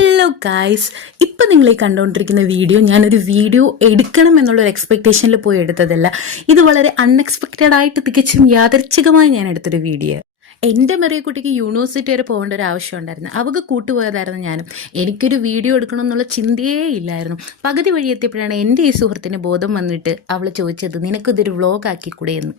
Hello guys, ഇപ്പം നിങ്ങൾ ഈ കണ്ടുകൊണ്ടിരിക്കുന്ന വീഡിയോ ഞാനൊരു വീഡിയോ എടുക്കണം എന്നുള്ളൊരു എക്സ്പെക്റ്റേഷനിൽ പോയി എടുത്തതല്ല. ഇത് വളരെ അൺഎക്സ്പെക്റ്റഡ് ആയിട്ട് തികച്ചും യാദർച്ഛികമായി ഞാൻ എടുത്തൊരു വീഡിയോ. എൻ്റെ മെറിയ കുട്ടിക്ക് യൂണിവേഴ്സിറ്റി വരെ പോകേണ്ട ഒരു ആവശ്യം ഉണ്ടായിരുന്നു. അവൾക്ക് കൂട്ടുപോയതായിരുന്നു ഞാനും. എനിക്കൊരു വീഡിയോ എടുക്കണം എന്നുള്ള ചിന്തയേ ഇല്ലായിരുന്നു. പകുതി വഴി എത്തിയപ്പോഴാണ് എൻ്റെ ഈ സുഹൃത്തിന് ബോധം വന്നിട്ട് അവൾ ചോദിച്ചത്, നിനക്കിതൊരു വ്ളോഗ് ആക്കിക്കൂടെ എന്ന്.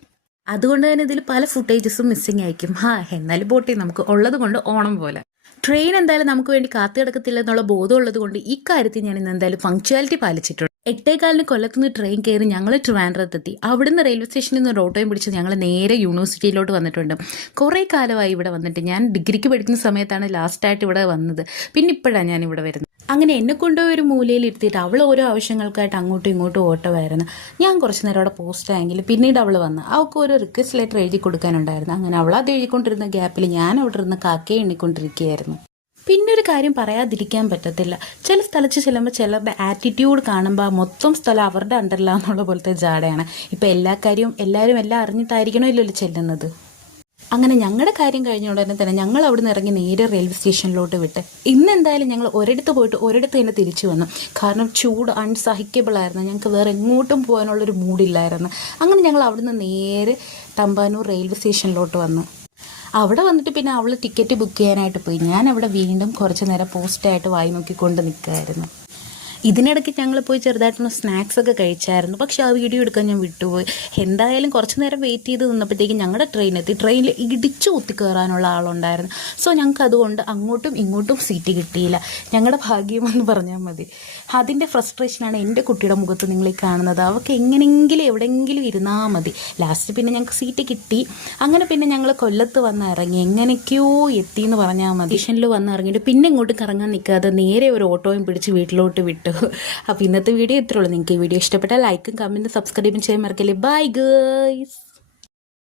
അതുകൊണ്ട് തന്നെ ഇതിൽ പല ഫുട്ടേജസും മിസ്സിങ് ആയിരിക്കും. എന്നാലും പോട്ടെ, നമുക്ക് ഉള്ളത് കൊണ്ട് ഓണം പോലെ. ട്രെയിൻ എന്തായാലും നമുക്ക് വേണ്ടി കാത്തു കിടക്കത്തില്ല എന്നുള്ള ബോധം ഉള്ളത് കൊണ്ട് ഇക്കാര്യത്തിൽ ഞാൻ ഇന്ന് എന്തായാലും പങ്ക്ച്വാലിറ്റി പാലിച്ചിട്ടുണ്ട്. 8:15 കൊല്ലത്തുനിന്ന് ട്രെയിൻ കയറി ഞങ്ങൾ ട്രിവാൻഡ്രത്തെത്തി. അവിടുന്ന് റെയിൽവേ സ്റ്റേഷനിൽ നിന്ന് ഒരു ഓട്ടോയും പിടിച്ച് ഞങ്ങൾ നേരെ യൂണിവേഴ്സിറ്റിയിലോട്ട് വന്നിട്ടുണ്ട്. കുറേ കാലമായി ഇവിടെ വന്നിട്ട്. ഞാൻ ഡിഗ്രിക്ക് പഠിക്കുന്ന സമയത്താണ് ലാസ്റ്റായിട്ട് ഇവിടെ വന്നത്. പിന്നെ ഇപ്പോഴാണ് ഞാൻ ഇവിടെ വരുന്നത്. അങ്ങനെ എന്നെ കൊണ്ടുപോയി ഒരു മൂലയിൽ ഇരുത്തിയിട്ട് അവൾ ഓരോ ആവശ്യങ്ങൾക്കായിട്ട് അങ്ങോട്ടും ഇങ്ങോട്ടും ഓട്ടമായിരുന്നു. ഞാൻ കുറച്ച് നേരം അവിടെ പോസ്റ്റ് ആയെങ്കിൽ പിന്നീട് അവൾ വന്ന് അവൾക്ക് ഒരു റിക്വസ്റ്റ് ലെറ്റർ എഴുതി കൊടുക്കാനുണ്ടായിരുന്നു. അങ്ങനെ അവൾ അത് എഴുതിക്കൊണ്ടിരുന്ന ഗ്യാപ്പിൽ ഞാൻ അവിടെ ഇരുന്ന് കാക്കയെ എണ്ണിക്കൊണ്ടിരിക്കുകയായിരുന്നു. പിന്നെ ഒരു കാര്യം പറയാതിരിക്കാൻ പറ്റത്തില്ല. ചില സ്ഥലത്ത് ചെല്ലുമ്പോൾ ചിലരുടെ ആറ്റിറ്റ്യൂഡ് കാണുമ്പോൾ മൊത്തം സ്ഥലം അവരുടെ അണ്ടറിലാന്നുള്ള പോലത്തെ ജാടയാണ്. ഇപ്പം എല്ലാ കാര്യവും എല്ലാവരും എല്ലാം അറിഞ്ഞിട്ടായിരിക്കണമല്ലോ ചെല്ലുന്നത്. അങ്ങനെ ഞങ്ങളുടെ കാര്യം കഴിഞ്ഞ ഉടനെ തന്നെ ഞങ്ങൾ അവിടെ നിന്ന് ഇറങ്ങി നേരെ റെയിൽവേ സ്റ്റേഷനിലോട്ട് വിട്ട്. ഇന്ന് എന്തായാലും ഞങ്ങൾ ഒരിടത്ത് പോയിട്ട് ഒരിടത്ത് തന്നെ തിരിച്ചു വന്നു. കാരണം ചൂട് അൺസഹിക്കബിൾ ആയിരുന്നു. ഞങ്ങൾക്ക് വേറെ എങ്ങോട്ടും പോകാനുള്ളൊരു മൂഡില്ലായിരുന്നു. അങ്ങനെ ഞങ്ങൾ അവിടുന്ന് നേരെ തമ്പാനൂർ റെയിൽവേ സ്റ്റേഷനിലോട്ട് വന്നു. അവിടെ വന്നിട്ട് പിന്നെ അവൾ ടിക്കറ്റ് ബുക്ക് ചെയ്യാനായിട്ട് പോയി. ഞാൻ അവിടെ വീണ്ടും കുറച്ച് നേരം പോസ്റ്റായിട്ട് വായി നോക്കിക്കൊണ്ട് നിൽക്കുമായിരുന്നു. ഇതിനിടയ്ക്ക് ഞങ്ങൾ പോയി ചെറുതായിട്ടൊന്ന് സ്നാക്സൊക്കെ കഴിച്ചായിരുന്നു. പക്ഷേ ആ വീഡിയോ എടുക്കാൻ ഞാൻ വിട്ടുപോയി. എന്തായാലും കുറച്ച് നേരം വെയിറ്റ് ചെയ്ത് നിന്നപ്പോഴത്തേക്കും ഞങ്ങളുടെ ട്രെയിൻ എത്തി. ട്രെയിനിൽ ഇടിച്ചു കുത്തി കയറാനുള്ള ആളുണ്ടായിരുന്നു. സോ ഞങ്ങൾക്ക് അതുകൊണ്ട് അങ്ങോട്ടും ഇങ്ങോട്ടും സീറ്റ് കിട്ടിയില്ല. ഞങ്ങളുടെ ഭാഗ്യമെന്ന് പറഞ്ഞാൽ മതി. അതിൻ്റെ ഫ്രസ്ട്രേഷനാണ് എൻ്റെ കുട്ടിയുടെ മുഖത്ത് നിങ്ങൾ ഈ കാണുന്നത്. അവൾക്ക് എങ്ങനെയെങ്കിലും എവിടെയെങ്കിലും ഇരുന്നാൽ മതി. ലാസ്റ്റ് പിന്നെ ഞങ്ങൾക്ക് സീറ്റ് കിട്ടി. അങ്ങനെ പിന്നെ ഞങ്ങൾ കൊല്ലത്ത് വന്ന് ഇറങ്ങി. എങ്ങനെയൊക്കെയോ എത്തിയെന്ന് പറഞ്ഞാൽ മതി. സ്റ്റേഷനിൽ വന്ന് ഇറങ്ങിയിട്ട് പിന്നെ ഇങ്ങോട്ട് കറങ്ങാൻ നിൽക്കാതെ നേരെ ഒരു ഓട്ടോയും പിടിച്ച് വീട്ടിലോട്ട് വിട്ടു. അപ്പോൾ ഇന്നത്തെ വീഡിയോ ഇത്രയുള്ളൂ. നിങ്ങൾക്ക് ഈ വീഡിയോ ഇഷ്ടപ്പെട്ടാൽ ലൈക്കും കമൻറ്റും സബ്സ്ക്രൈബും ചെയ്യാൻ മറക്കല്ലേ. Bye guys.